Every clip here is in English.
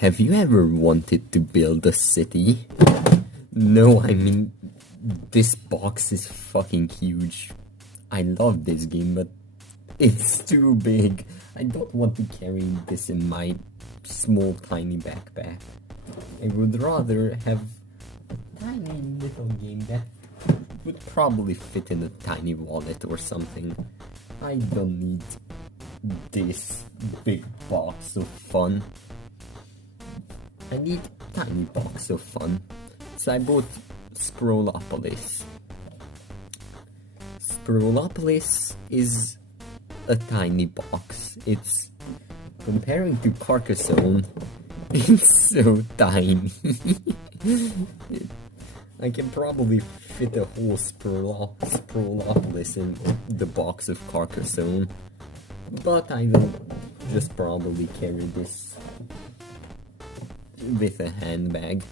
Have you ever wanted to build a city? No, I mean, this box is fucking huge. I love this game, but it's too big. I don't want to carry this in my small, tiny backpack. I would rather have a tiny little game that would probably fit in a tiny wallet or something. I don't need this big box of fun. I need a tiny box of fun. So I bought Sprawlopolis. Sprawlopolis is a tiny box. It's, comparing to Carcassonne, it's so tiny. I can probably fit a whole Sprawlopolis in the box of Carcassonne, but I will just probably carry this with a handbag.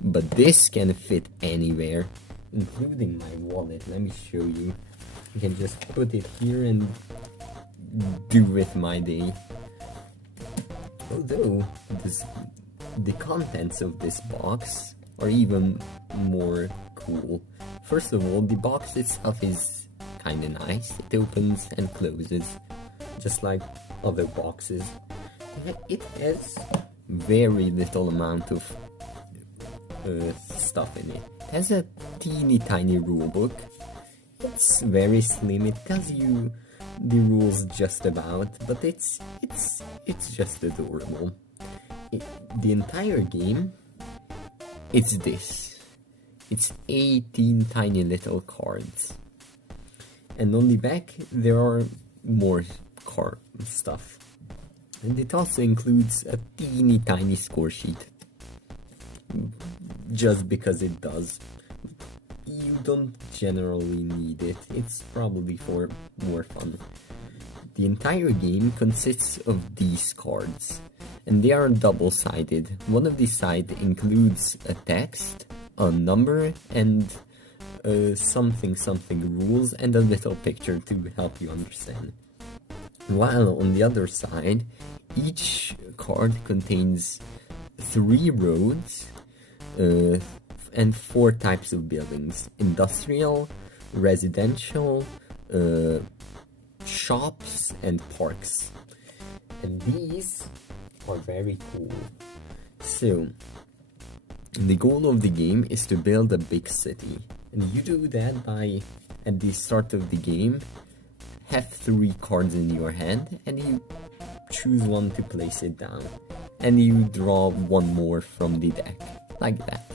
But this can fit anywhere, including my wallet. Let me show you. I can just put it here and do with my day. Although the contents of this box are even more cool. First of all, the box itself is kinda nice. It opens and closes, just like other boxes. It has very little amount of stuff in it. It has a teeny tiny rulebook. It's very slim. It tells you the rules just about, but it's just adorable. The entire game, it's this. It's 18 tiny little cards. And on the back, there are more card stuff. And it also includes a teeny tiny score sheet. Just because it does. You don't generally need it. It's probably for more fun. The entire game consists of these cards, and they are double-sided. One of the sides includes a text, a number, and something rules, and a little picture to help you understand. While on the other side, each card contains 3 roads and 4 types of buildings: industrial, residential, shops, and parks. And these are very cool. So, the goal of the game is to build a big city. And you do that by, at the start of the game, have 3 cards in your hand, and you choose one to place it down. And you draw 1 more from the deck, like that.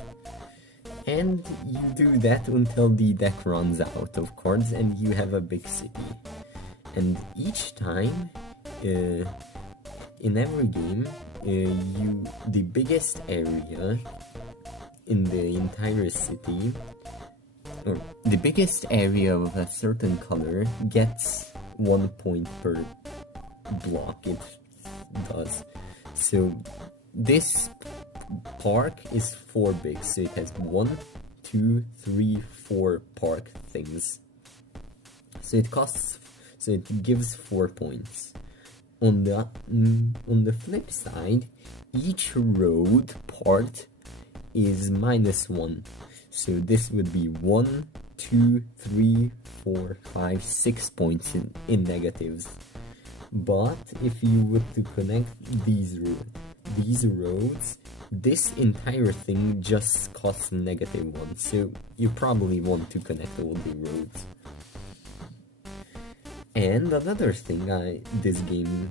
And you do that until the deck runs out of cards and you have a big city. And each time, in every game, the biggest area in the entire city, or the biggest area of a certain color, gets 1 point per block. It does. So this park is 4 big, so it has 1, 2, 3, 4 park things. So it gives 4 points. On the flip side, each road part is -1. So this would be 1, 2, 3, 4, 5, 6 points in negatives. But if you were to connect these roads, this entire thing just costs -1, so you probably want to connect all the roads. And another thing this game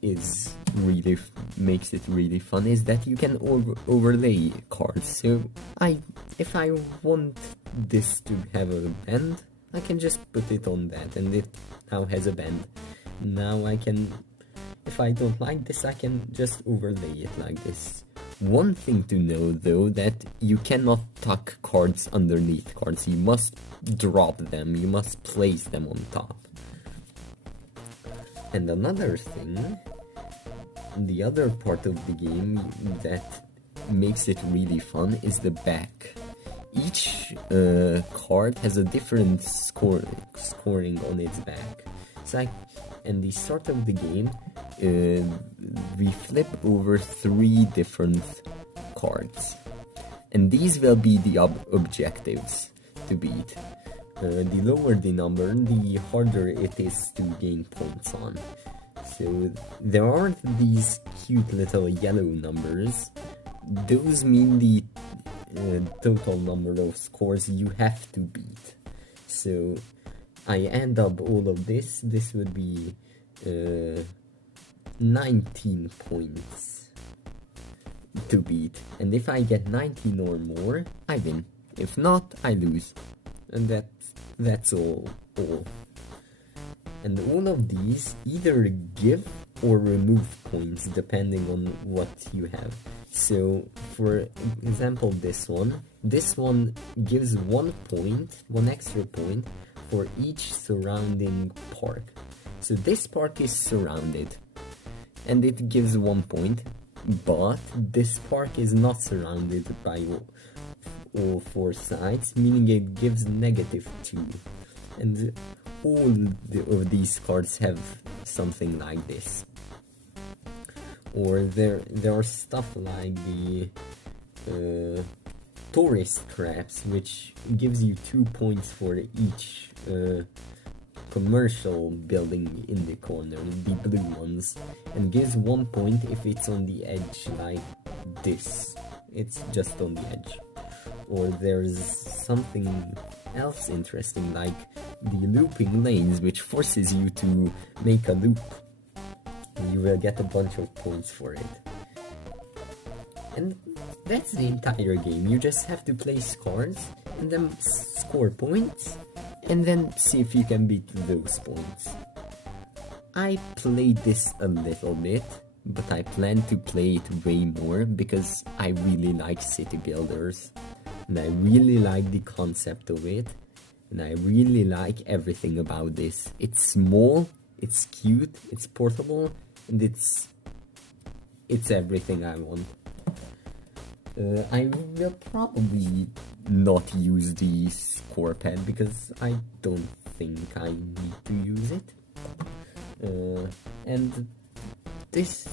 makes it really fun is that you can overlay cards. So if I want this to have a bend, I can just put it on that, and it now has a bend. Now I can, if I don't like this, I can just overlay it like this. One thing to know though, that you cannot tuck cards underneath cards. You must drop them, you must place them on top. And another thing, the other part of the game that makes it really fun is the back. Each card has a different scoring on its back. It's like, in the start of the game, we flip over 3 different cards, and these will be the objectives to beat. The lower the number, the harder it is to gain points on. So there aren't these cute little yellow numbers. Those mean the total number of scores you have to beat. So I end up all of this. This would be 19 points to beat. And if I get 19 or more, I win. If not, I lose. And that's all. And all of these either give or remove points depending on what you have. So, for example, this one gives 1 point, 1 extra point for each surrounding park. So this park is surrounded, and it gives 1 point, but this park is not surrounded by all 4 sides, meaning it gives -2. And all of these cards have something like this. Or there are stuff like the tourist traps, which gives you 2 points for each commercial building in the corner, the blue ones, and gives 1 point if it's on the edge like this. It's just on the edge. Or there's something else interesting like the looping lanes, which forces you to make a loop. You will get a bunch of points for it. And that's the entire game. You just have to place cards and then score points and then see if you can beat those points. I played this a little bit, but I plan to play it way more because I really like city builders and I really like the concept of it, and I really like everything about this. It's small, it's cute, it's portable, and it's everything I want. I will probably not use the score pad because I don't think I need to use it. And this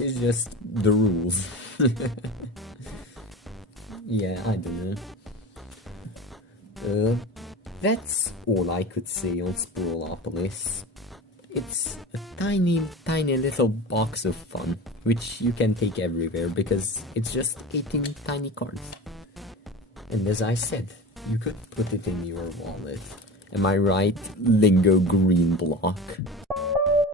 is just the rules. Yeah, I don't know. That's all I could say on Sprawlopolis. It's a tiny little box of fun, which you can take everywhere because it's just 18 tiny cards. And as I said, you could put it in your wallet. Am I right, Lingo Green Block?